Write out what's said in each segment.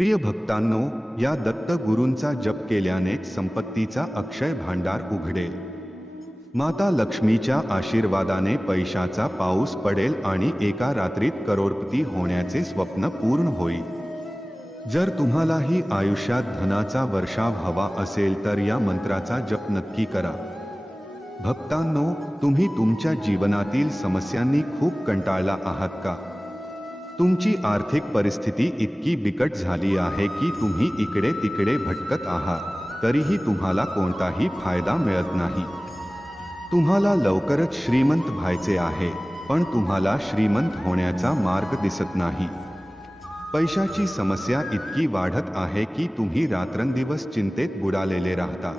प्रिय भक्तांनो या दत्त गुरूंचा जप केल्याने संपत्तीचा अक्षय भांडार उघडेल. माता लक्ष्मीच्या आशीर्वादाने पैशाचा पाऊस पडेल आणि एका रात्रीत करोडपती होण्याचे स्वप्न पूर्ण होईल. जर तुम्हालाही आयुष्यात धनाचा वर्षाव हवा असेल तर या मंत्राचा जप नक्की करा. भक्तांनो तुम्ही तुमच्या जीवनातील समस्यांनी खूप कंटाळला आहात का? तुमची आर्थिक परिस्थिती इतकी बिकट झाली आहे की तुम्ही इकडे तिकडे भटकत आहात. तरीही तुम्हाला कोणताही फायदा मिळत नाही. तुम्हाला लवकरच श्रीमंत व्हायचे आहे पण तुम्हाला श्रीमंत होण्याचा मार्ग दिसत नाही. पैशाची समस्या इतकी वाढत आहे की तुम्ही रात्रंदिवस चिंतेत बुडालेले राहता.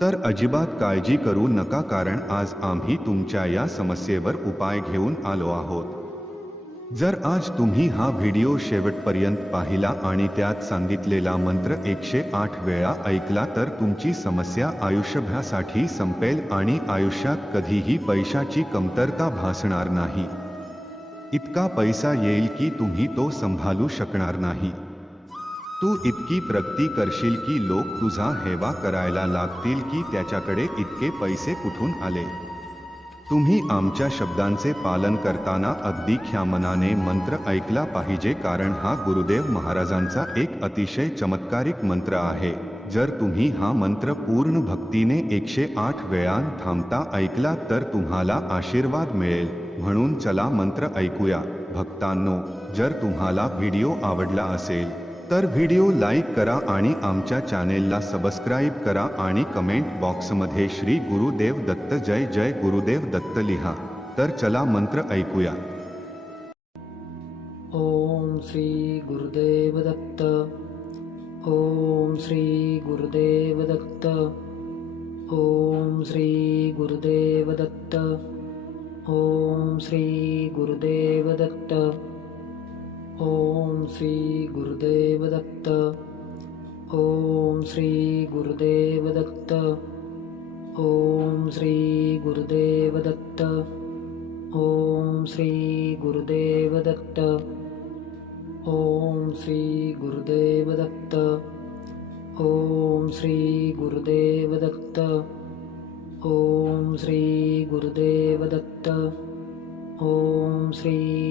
तर अजिबात काळजी करू नका कारण आज आम्ही तुमच्या या समस्येवर उपाय घेऊन आलो आहोत. जर आज तुम्ही हा व्हिडिओ शेवटपर्यंत पाहिला आणि त्यात सांगितलेला मंत्र एकशे आठ वेळा ऐकला तर तुमची समस्या आयुष्यभरासाठी संपेल आणि आयुष्यात कधीही पैशाची कमतरता भासणार नाही. इतका पैसा येईल की तुम्ही तो संभाळू शकणार नाही. तू इतकी प्रगती करशील की लोक तुझा हेवा करायला लागतील की त्याच्याकडे इतके पैसे कुठून आले? तुम्ही आमच्या शब्दांचे पालन करताना अगदी ख्यामनाने मंत्र ऐकला पाहिजे कारण हा गुरुदेव महाराजांचा एक अतिशय चमत्कारिक मंत्र आहे. जर तुम्ही हा मंत्र पूर्ण भक्तीने एकशे आठ वेळा थांबता ऐकला तर तुम्हाला आशीर्वाद मिळेल. म्हणून चला मंत्र ऐकूया. भक्तांनो जर तुम्हाला व्हिडिओ आवडला असेल तर व्हिडिओ लाईक करा आणि आमच्या चॅनेलला सबस्क्राईब करा आणि कमेंट बॉक्समध्ये श्री गुरुदेव दत्त जय जय गुरुदेव दत्त लिहा. तर चला मंत्र ऐकूया. ओम श्री गुरुदेव दत्त. ओम श्री गुरुदेव दत्त. ओम श्री गुरुदेव दत्त. ओम श्री गुरुदेव दत्त. ॐ श्री गुरुदेव दत्त ॐ श्री गुरुदेव दत्त ॐ श्री गुरुदेव दत्त ॐ श्री गुरुदेव दत्त ॐ श्री गुरुदेव दत्त ॐ श्री गुरुदेव दत्त ॐ श्री गुरुदेव दत्त ॐ श्री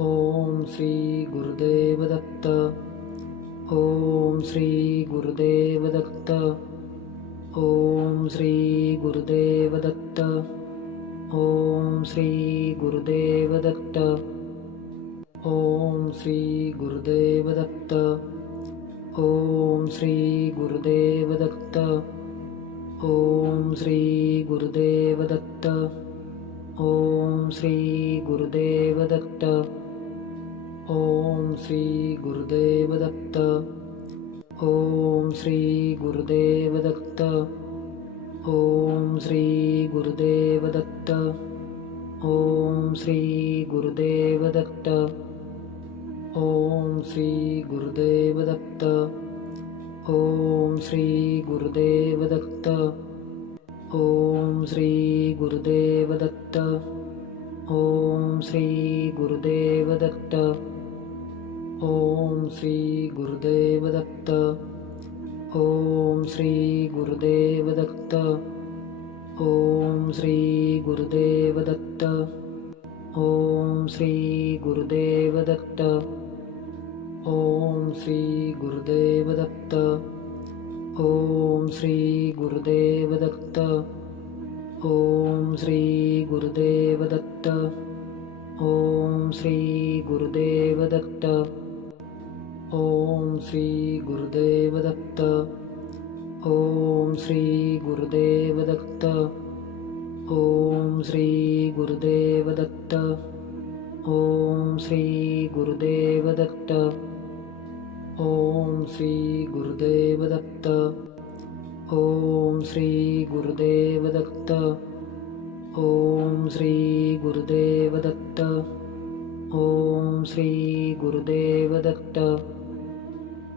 ॐ श्री गुरुदेव दत्त ॐ श्री गुरुदेव दत्त ॐ श्री गुरुदेव दत्त ॐ श्री गुरुदेव दत्त ॐ श्री गुरुदेव दत्त ॐ श्री गुरुदेव दत्त ॐ श्री गुरुदेव दत्त ॐ श्री गुरुदेव दत्त ॐ श्री गुरुदेव दत्त ॐ श्री गुरुदेव दत्त ॐ श्री गुरुदेव दत्त ॐ श्री गुरुदेव दत्त ॐ श्री गुरुदेव दत्त ॐ श्री गुरुदेव दत्त ॐ श्री गुरुदेव दत्त ॐ श्री श्री गुरुदेवदत्त ॐ श्रीगुरुदेवदत्त। ॐ श्रीगुरुदेवदत्त। ॐ श्रीगुरुदेवदत्त। ॐ श्रीगुरुदेवदत्त। ॐ श्रीगुरुदेवदत्त। ॐ श्रीगुरुदेवदत्त। ॐ श्री ॐ श्री गुरुदेव दत्त ॐ श्री गुरुदेव दत्त ॐ श्री गुरुदेव दत्त ॐ श्री गुरुदेव दत्त ॐ श्री गुरुदेव दत्त ॐ श्री गुरुदेव दत्त ॐ श्री गुरुदेव दत्त ॐ श्री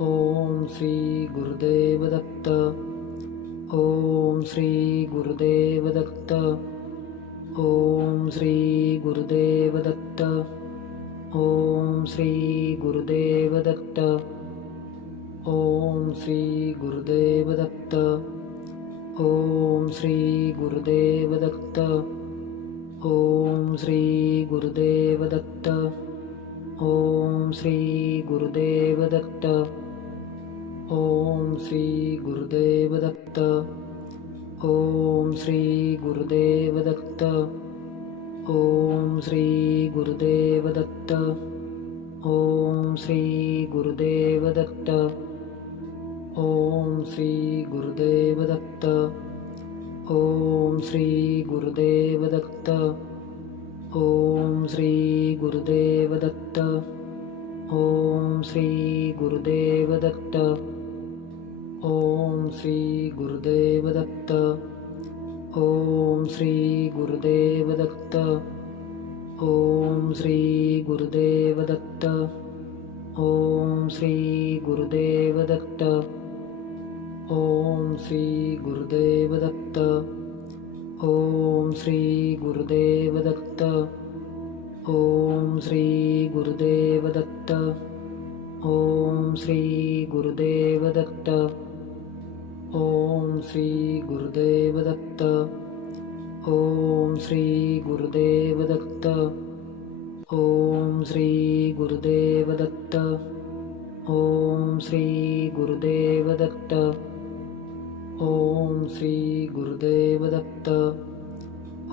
ॐ श्री गुरुदेव दत्त ॐ श्री गुरुदेव दत्त ॐ श्री गुरुदेव दत्त ॐ श्री गुरुदेव दत्त ॐ श्री गुरुदेव दत्त ॐ श्री गुरुदेव दत्त ॐ श्री गुरुदेव दत्त ॐ श्री गुरुदेव दत्त ॐ श्री गुरुदेवदत्त। ॐ श्रीगुरुदेवदत्त ॐ श्रीगुरुदेवदत्त ॐ श्रीगुरुदेवदत्त ॐ श्रीगुरुदेवदत्त ॐ श्रीगुरुदेवदत्त ॐ श्रीगुरुदेवदत्त ॐ श्री गुरुदेवदत्त। ॐ श्रीगुरुदेवदत्त ॐ श्रीगुरुदेवदत्त ॐ श्रीगुरुदेवदत्त ॐ श्रीगुरुदेवदत्त ॐ श्रीगुरुदेवदत्त ॐ श्रीगुरुदेवदत्त ॐ श्री गुरुदेवदत्त। ॐ श्रीगुरुदेवदत्त ॐ श्रीगुरुदेवदत्त ॐ श्रीगुरुदेवदत्त ॐ श्रीगुरुदेवदत्त ॐ श्रीगुरुदेवदत्त ॐ श्री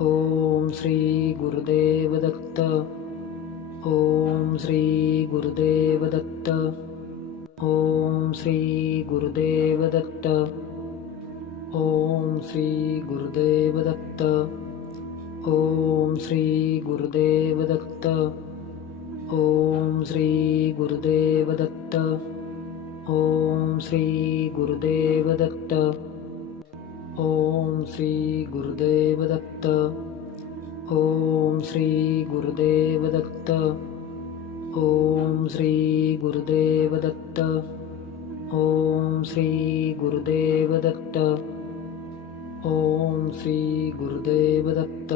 ॐ श्री गुरुदेवदत्त। ॐ श्रीगुरुदेवदत्त ॐ श्रीगुरुदेवदत्त ॐ श्रीगुरुदेवदत्त ॐ श्रीगुरुदेवदत्त ॐ श्रीगुरुदेवदत्त ॐ श्री ॐ श्री गुरुदेव दत्त ॐ श्री गुरुदेव दत्त ॐ श्री गुरुदेव दत्त ॐ श्री गुरुदेव दत्त ॐ श्री गुरुदेव दत्त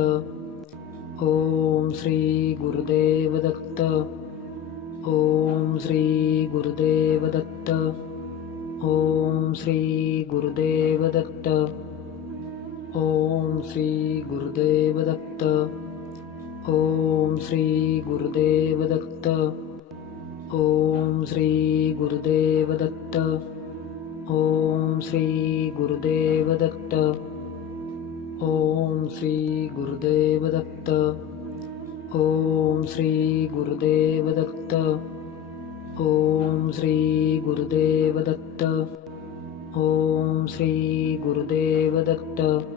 ॐ श्री गुरुदेव दत्त ॐ श्री गुरुदेव दत्त ॐ श्री गुरुदेव दत्त ॐ श्री गुरुदेव दत्त ॐ श्री गुरुदेव दत्त ॐ श्री गुरुदेव दत्त ॐ श्री गुरुदेव दत्त ॐ श्री गुरुदेव दत्त ॐ श्री गुरुदेव दत्त ॐ श्री गुरुदेव दत्त ॐ श्री गुरुदेव दत्त ॐ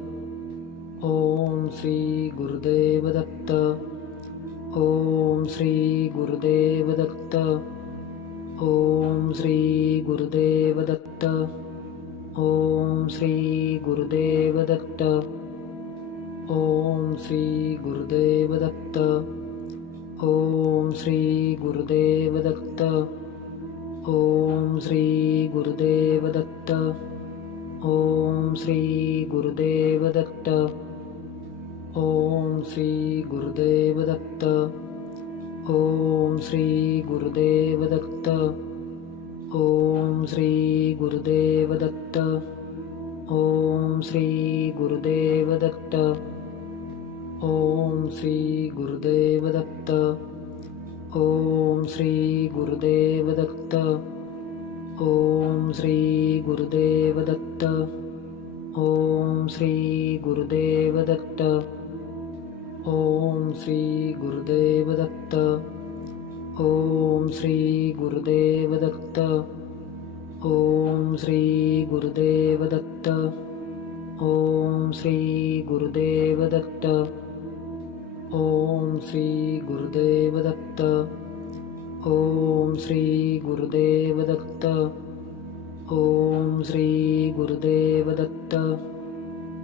ॐ श्री गुरुदेव दत्त ॐ श्री गुरुदेव दत्त ॐ श्री गुरुदेव दत्त ॐ श्री गुरुदेव दत्त ॐ श्री गुरुदेव दत्त ॐ श्री गुरुदेव दत्त ॐ श्री गुरुदेव दत्त ॐ श्री गुरुदेव दत्त ॐ श्री गुरुदेव दत्त ॐ श्री गुरुदेव दत्त ॐ श्री गुरुदेव दत्त ॐ श्री गुरुदेव दत्त ॐ श्री गुरुदेव दत्त ॐ श्री गुरुदेव दत्त ॐ श्री गुरुदेव दत्त ॐ श्री गुरुदेव दत्त ॐ श्री गुरुदेव दत्त ॐ श्री गुरुदेव दत्त ॐ श्री गुरुदेव दत्त ॐ श्री गुरुदेव दत्त ॐ श्री गुरुदेव दत्त ॐ श्री गुरुदेव दत्त ॐ श्री गुरुदेव दत्त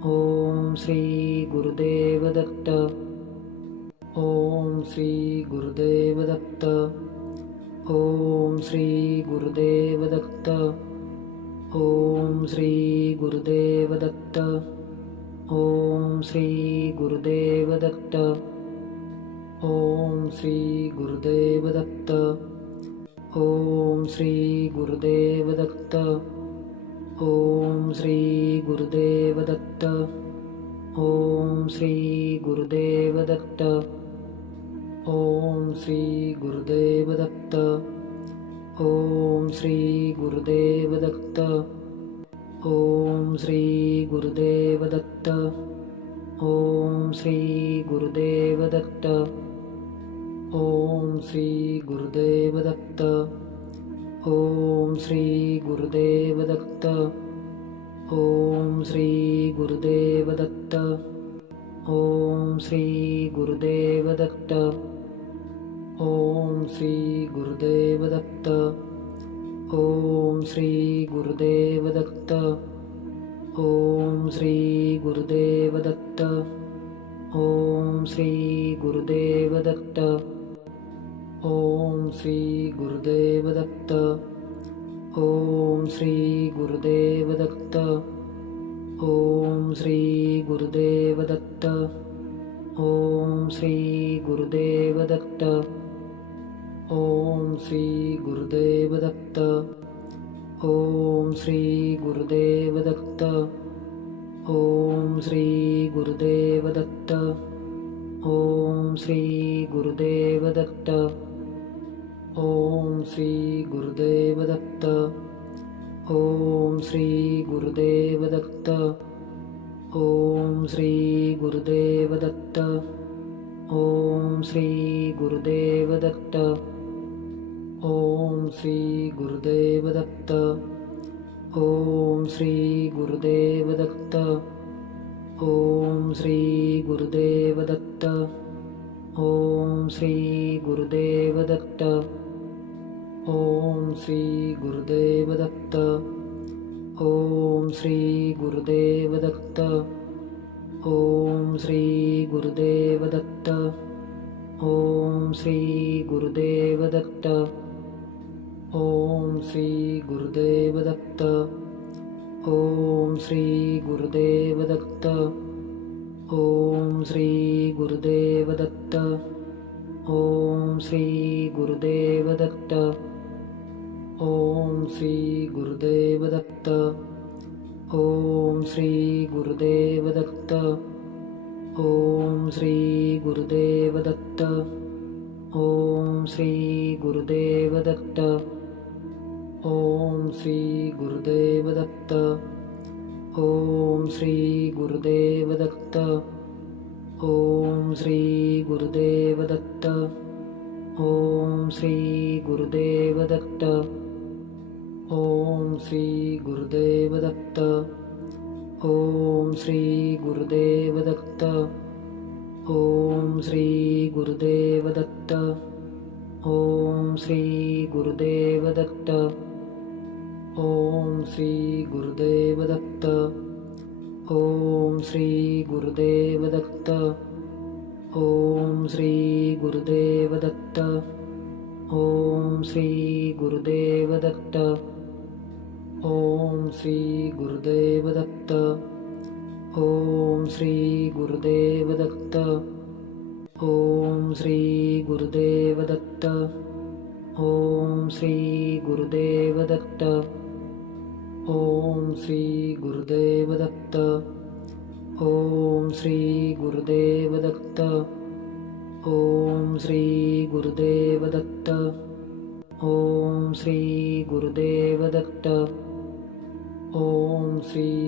ॐ श्री गुरुदेव दत्त ॐ श्री गुरुदेव दत्त ॐ श्री गुरुदेव दत्त ॐ श्री गुरुदेव दत्त ॐ श्री गुरुदेव दत्त ॐ श्री गुरुदेव दत्त ॐ श्री गुरुदेव दत्त ॐ श्री गुरुदेव दत्त ॐ श्री ॐ श्री गुरुदेव दत्त ॐ श्री गुरुदेव दत्त ॐ श्री गुरुदेव दत्त ॐ श्री गुरुदेव दत्त ॐ श्री गुरुदेव दत्त ॐ श्री गुरुदेव दत्त ॐ श्री गुरुदेव दत्त ॐ श्री गुरुदेव दत्त ॐ श्री गुरुदेव दत्त ॐ श्री गुरुदेव दत्त ॐ श्री गुरुदेव दत्त ॐ श्री गुरुदेव दत्त ॐ श्री गुरुदेव दत्त ॐ श्री गुरुदेव दत्त ॐ श्री गुरुदेव दत्त ॐ श्री गुरुदेव दत्त ॐ श्री गुरुदेव दत्त ॐ श्री गुरुदेव दत्त ॐ श्री गुरुदेव दत्त ॐ श्री गुरुदेव दत्त ॐ श्री गुरुदेव दत्त ॐ श्री गुरुदेव दत्त ॐ श्री गुरुदेव दत्त ॐ श्री गुरुदेव दत्त ॐ श्री गुरुदेव दत्त ॐ श्री गुरुदेव दत्त ॐ श्री गुरुदेव दत्त ॐ श्री गुरुदेव दत्त ॐ श्री गुरुदेव दत्त ॐ श्री गुरुदेव दत्त ॐ श्री गुरुदेव दत्त ॐ श्री गुरुदेव दत्त ॐ श्री गुरुदेवदत्त। ॐ श्रीगुरुदेवदत्त ॐ श्रीगुरुदेवदत्त ॐ श्रीगुरुदेवदत्त ॐ श्रीगुरुदेवदत्त ॐ श्रीगुरुदेवदत्त ॐ श्रीगुरुदेवदत्त ॐ श्री गुरुदेवदत्त। ॐ श्रीगुरुदेवदत्त ॐ श्रीगुरुदेवदत्त ॐ श्रीगुरुदेवदत्त ॐ श्रीगुरुदेवदत्त ॐ श्रीगुरुदेवदत्त ॐ श्री ॐ श्री गुरुदेवदत्त। ॐ श्रीगुरुदेवदत्त ॐ श्रीगुरुदेवदत्त ॐ श्रीगुरुदेवदत्त ॐ श्रीगुरुदेवदत्त ॐ श्रीगुरुदेवदत्त ॐ श्री ॐ श्रीगुरुदेवदत्त ॐ श्रीगुरुदेवदत्त ॐ श्रीगुरुदेवदत्त ॐ श्रीगुरुदेवदत्त ॐ श्रीगुरुदेवदत्त ॐ श्रीगुरुदेवदत्त ॐ श्रीगुरुदेवदत्त ॐ श्री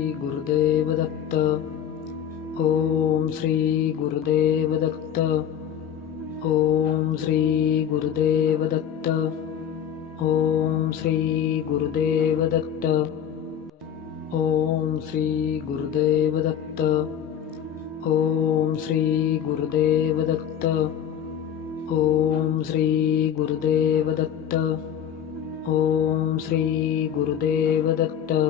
गुरुदेवदत्त ॐ श्री गुरुदेवदत्त। ॐ श्री गुरुदेवदत्त। ॐ श्री गुरुदेवदत्त। ॐ श्री गुरुदेवदत्त। ॐ श्री गुरुदेवदत्त। ॐ श्री गुरुदेवदत्त। ॐ श्री गुरुदेवदत्त।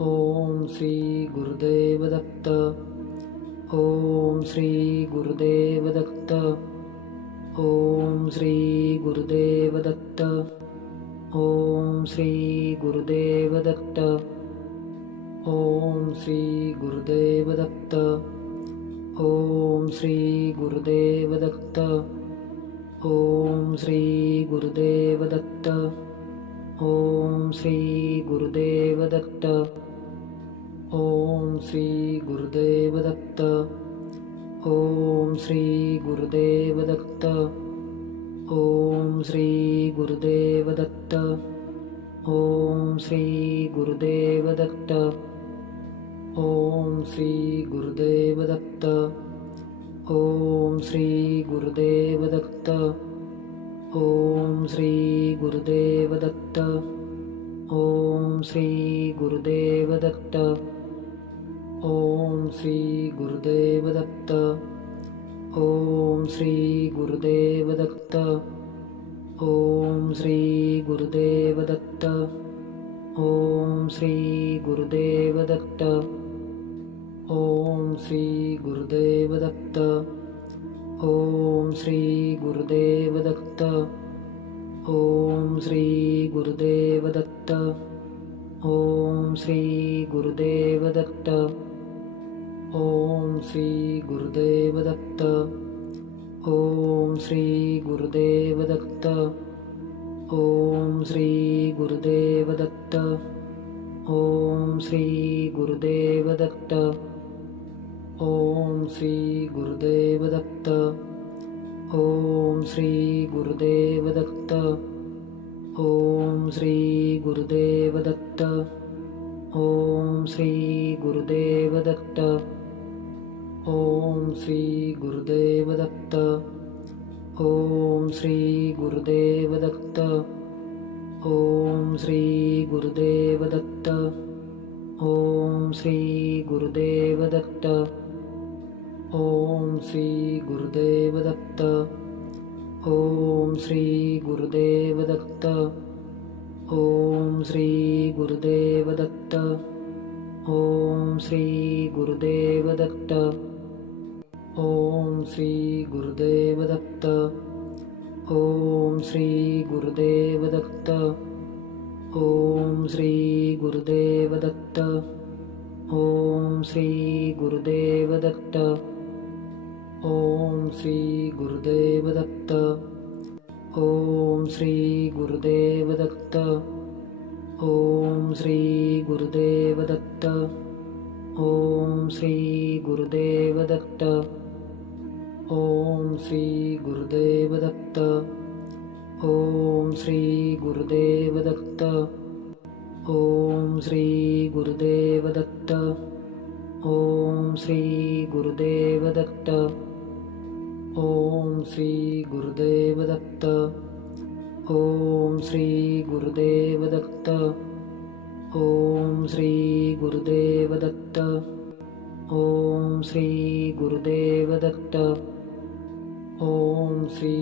ॐ श्री गुरुदेवदत्त। ॐ श्रीगुरुदेवदत्त ॐ श्रीगुरुदेवदत्त ॐ श्रीगुरुदेवदत्त ॐ श्रीगुरुदेवदत्त ॐ श्रीगुरुदेवदत्त ॐ श्रीगुरुदेवदत्त ॐ श्री गुरुदेवदत्त। ॐ श्रीगुरुदेवदत्त ॐ श्रीगुरुदेवदत्त ॐ श्रीगुरुदेवदत्त ॐ श्रीगुरुदेवदत्त ॐ श्रीगुरुदेवदत्त ॐ श्रीगुरुदेवदत्त ॐ श्री गुरुदेवदत्त। ॐ श्रीगुरुदेवदत्त ॐ श्रीगुरुदेवदत्त ॐ श्रीगुरुदेवदत्त ॐ श्रीगुरुदेवदत्त ॐ श्रीगुरुदेवदत्त ॐ श्री ॐ श्री गुरुदेवदत्त। ॐ श्रीगुरुदेवदत्त ॐ श्रीगुरुदेवदत्त ॐ श्रीगुरुदेवदत्त ॐ श्रीगुरुदेवदत्त ॐ श्रीगुरुदेवदत्त ॐ श्रीगुरुदेवदत्त ॐ श्री गुरुदेव दत्त ॐ श्री गुरुदेव दत्त ॐ श्री गुरुदेव दत्त ॐ श्री गुरुदेव दत्त ॐ श्री गुरुदेव दत्त ॐ श्री गुरुदेव दत्त ॐ श्री गुरुदेव दत्त ॐ श्री गुरुदेव दत्त ॐ श्री गुरुदेव दत्त ॐ श्री गुरुदेव दत्त ॐ श्री गुरुदेव दत्त ॐ श्री गुरुदेव दत्त ॐ श्री गुरुदेव दत्त ॐ श्री गुरुदेव दत्त ॐ श्री गुरुदेव दत्त ॐ श्री गुरुदेव दत्त ॐ श्री गुरुदेव दत्त ॐ श्री गुरुदेव दत्त ॐ श्री गुरुदेव दत्त ॐ श्री गुरुदेव दत्त ॐ श्री गुरुदेव दत्त ॐ श्री गुरुदेव दत्त ॐ श्री गुरुदेव दत्त ॐ श्री गुरुदेव दत्त ॐ श्री गुरुदेवदत्त। ॐ श्रीगुरुदेवदत्त ॐ श्रीगुरुदेवदत्त ॐ श्रीगुरुदेवदत्त ॐ श्री